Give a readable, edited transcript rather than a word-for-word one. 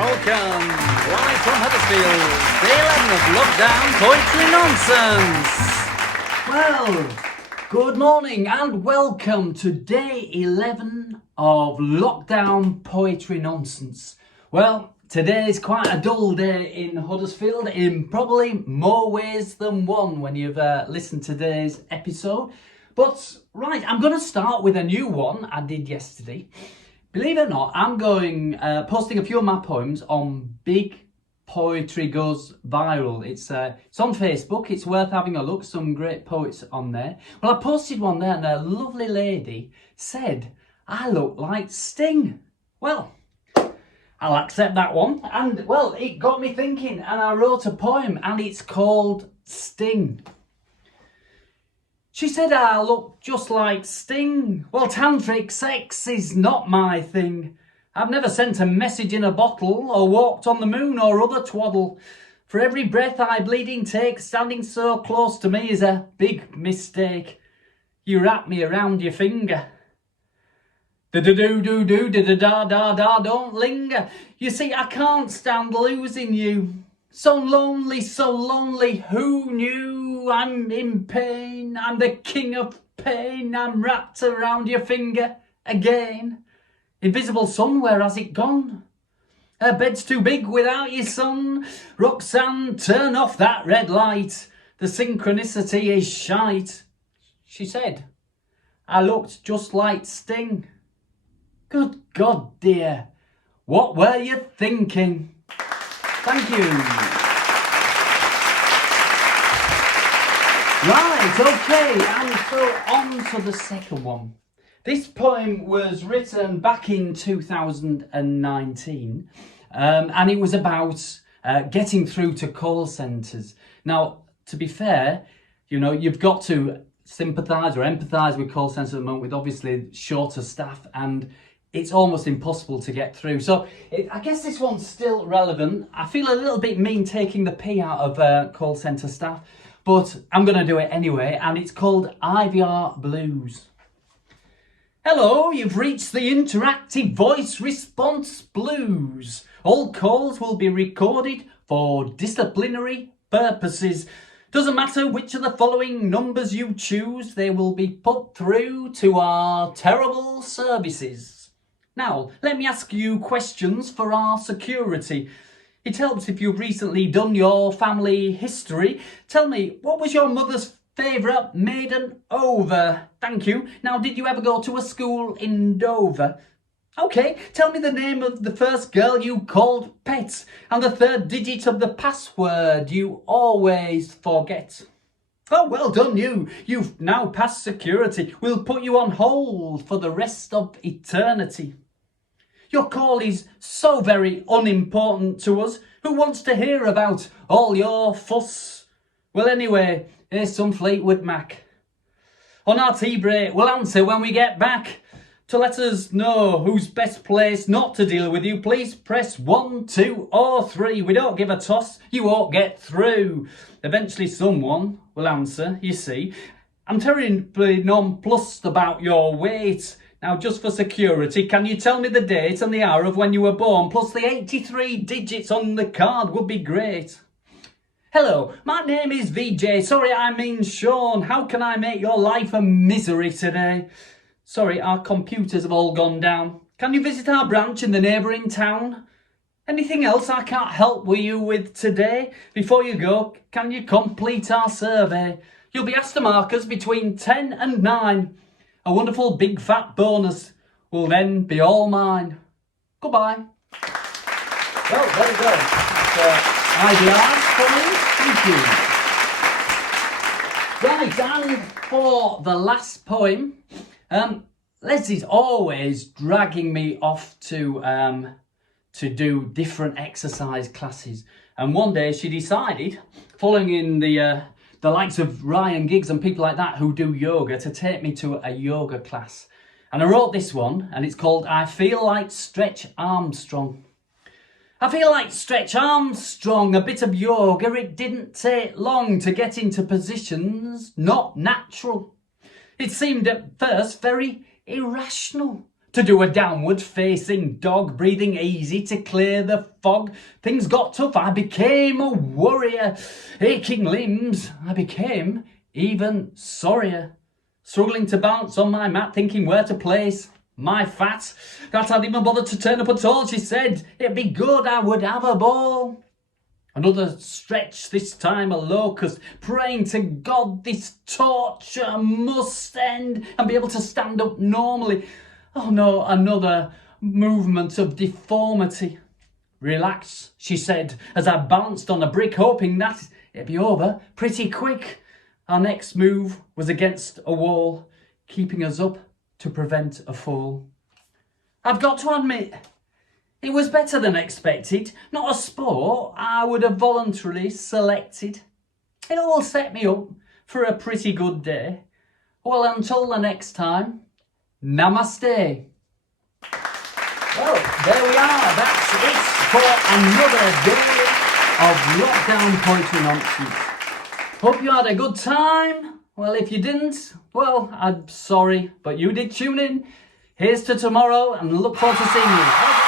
Welcome, live from Huddersfield, day 11 of Lockdown Poetry Nonsense. Well, good morning and welcome to day 11 of Lockdown Poetry Nonsense. Well, today is quite a dull day in Huddersfield in probably more ways than one when you've listened to today's episode. But, right, I'm going to start with a new one I did yesterday. Believe it or not, I'm going posting a few of my poems on Big Poetry Goes Viral. It's on Facebook. It's worth having a look. Some great poets on there. Well, I posted one there and a lovely lady said, I look like Sting. Well, I'll accept that one. And, well, it got me thinking and I wrote a poem and it's called Sting. She said I look just like Sting. Well, tantric sex is not my thing. I've never sent a message in a bottle or walked on the moon or other twaddle. For every breath I bleeding take, standing so close to me is a big mistake. You wrap me around your finger. Do-do-do-do-do, da-da-da-da-da, don't linger. You see, I can't stand losing you. So lonely, who knew? I'm in pain, I'm the king of pain. I'm wrapped around your finger again. Invisible sun, where has it gone? Her bed's too big without your son. Roxanne, turn off that red light. The synchronicity is shite. She said, I looked just like Sting. Good God, dear, what were you thinking? Thank you. Right, okay, and so on to the second one. This poem was written back in 2019 and it was about getting through to call centres. Now, to be fair, you know, you've got to sympathise or empathise with call centres at the moment with obviously shorter staff and it's almost impossible to get through. So I guess this one's still relevant. I feel a little bit mean taking the pee out of call centre staff, but I'm going to do it anyway, and it's called IVR Blues. Hello, you've reached the interactive voice response blues. All calls will be recorded for disciplinary purposes. Doesn't matter which of the following numbers you choose, they will be put through to our terrible services. Now, let me ask you questions for our security. It helps if you've recently done your family history. Tell me, what was your mother's favourite maiden over? Thank you. Now, did you ever go to a school in Dover? Okay, tell me the name of the first girl you called pet and the third digit of the password you always forget. Oh, well done you. You've now passed security. We'll put you on hold for the rest of eternity. Your call is so very unimportant to us. Who wants to hear about all your fuss? Well, anyway, here's some Fleetwood Mac. On our tea break, we'll answer when we get back. To let us know who's best placed not to deal with you, please press 1, 2 or 3. We don't give a toss, you won't get through. Eventually someone will answer, you see. I'm terribly nonplussed about your weight. Now, just for security, can you tell me the date and the hour of when you were born, plus the 83 digits on the card would be great. Hello, my name is VJ. Sorry, I mean Sean. How can I make your life a misery today? Sorry, our computers have all gone down. Can you visit our branch in the neighbouring town? Anything else I can't help you with today? Before you go, can you complete our survey? You'll be asked to mark us between 10 and 9. A wonderful big fat bonus will then be all mine. Goodbye. Well, there you go. That's IVR for you. Thank you. Right, and for the last poem, Leslie's always dragging me off to do different exercise classes. And one day she decided, following in the likes of Ryan Giggs and people like that who do yoga, to take me to a yoga class. And I wrote this one, and it's called I Feel Like Stretch Armstrong. I feel like Stretch Armstrong, a bit of yoga. It didn't take long to get into positions not natural. It seemed at first very irrational, to do a downward facing dog, breathing easy to clear the fog. Things got tough, I became a worrier. Aching limbs, I became even sorrier. Struggling to bounce on my mat, thinking where to place my fat. That I'd even bothered to turn up at all. She said it'd be good, I would have a ball. Another stretch, this time a locust, praying to God this torture must end and be able to stand up normally. Oh no, another movement of deformity. Relax, she said, as I bounced on a brick, hoping that it'd be over pretty quick. Our next move was against a wall, keeping us up to prevent a fall. I've got to admit, it was better than expected. Not a sport I would have voluntarily selected. It all set me up for a pretty good day. Well, until the next time, namaste. Well, there we are. That's it for another day of lockdown poetry nonsense. Hope you had a good time. Well, if you didn't, well, I'm sorry, but you did tune in. Here's to tomorrow and look forward to seeing you.